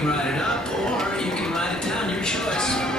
can ride it up or you can ride it down, your choice.